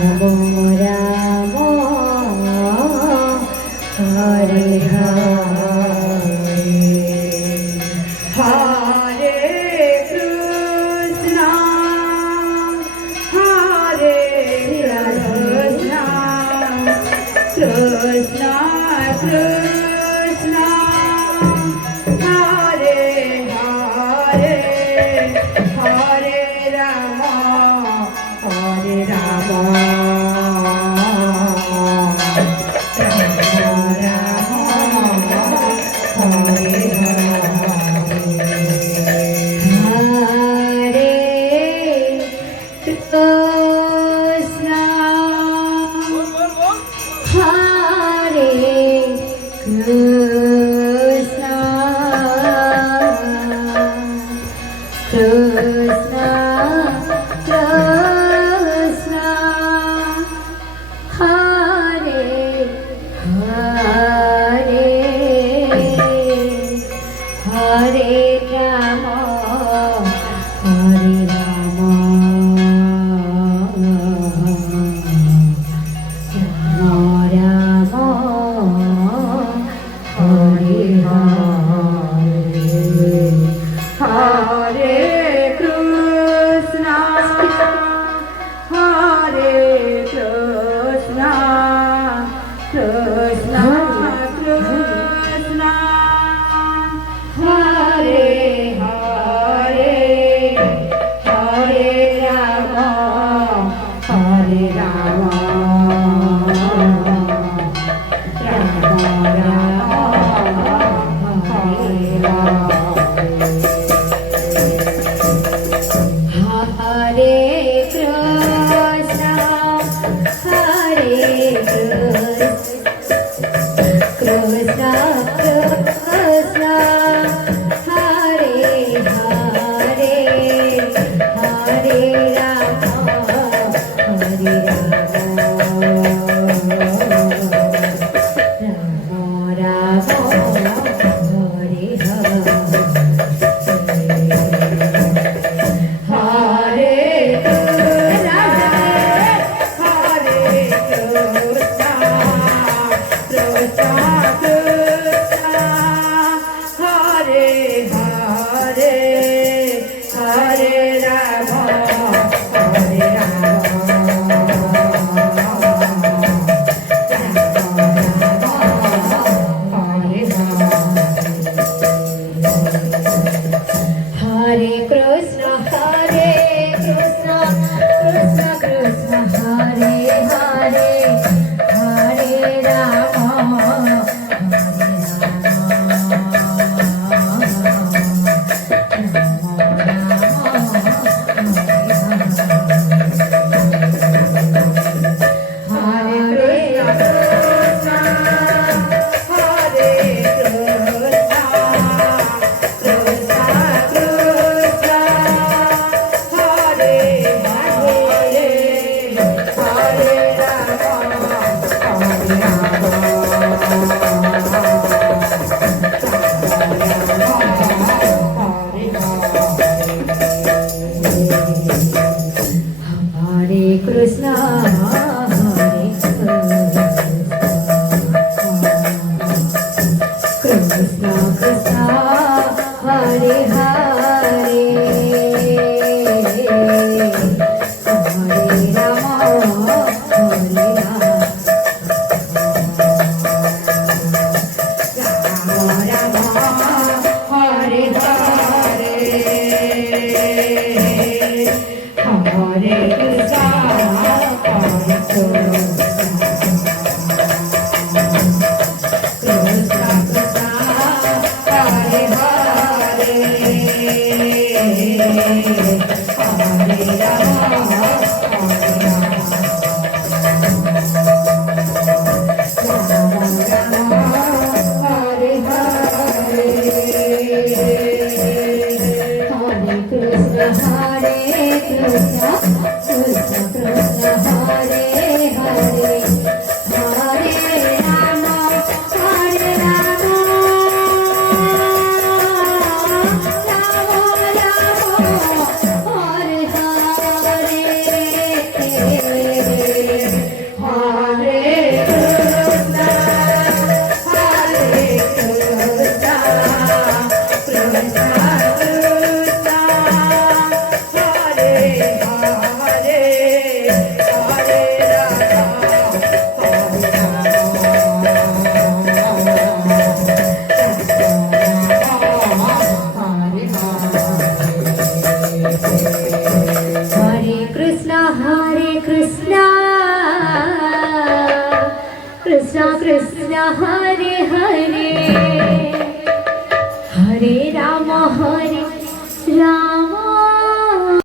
Ram Hare Hare Hare Krishna Hare Krishna Krishna Krishna Hare Hare Hare Ram Hare Ram Krishna, Krishna, Hare Hare, Hare Rama, Hare Rama, Rama Rama, Hare Hare, Hare Krishna, Hare Krishna, Krishna Krishna, Hare Hare, Hare Rama, Hare Rama, Rama Rama, Hare Hare. Hare Krishna, Hare Krishna, Krishna, Hare Hare, Hare Rama, Hare Rama, Rama Rama, Hare Hare. Hare Krishna, Hare Krishna, Krishna Krishna, Hare Hare, Hare Rama, Hare Krishna, Hare Krishna, Krishna, Hare Hare, Hare Rama, Hare Rama, Rama Rama, Hare Hare, Hare Krishna, Hare Hare Hare Krishna, Krishna Krishna, Hare Hare, Hare Rama, Hare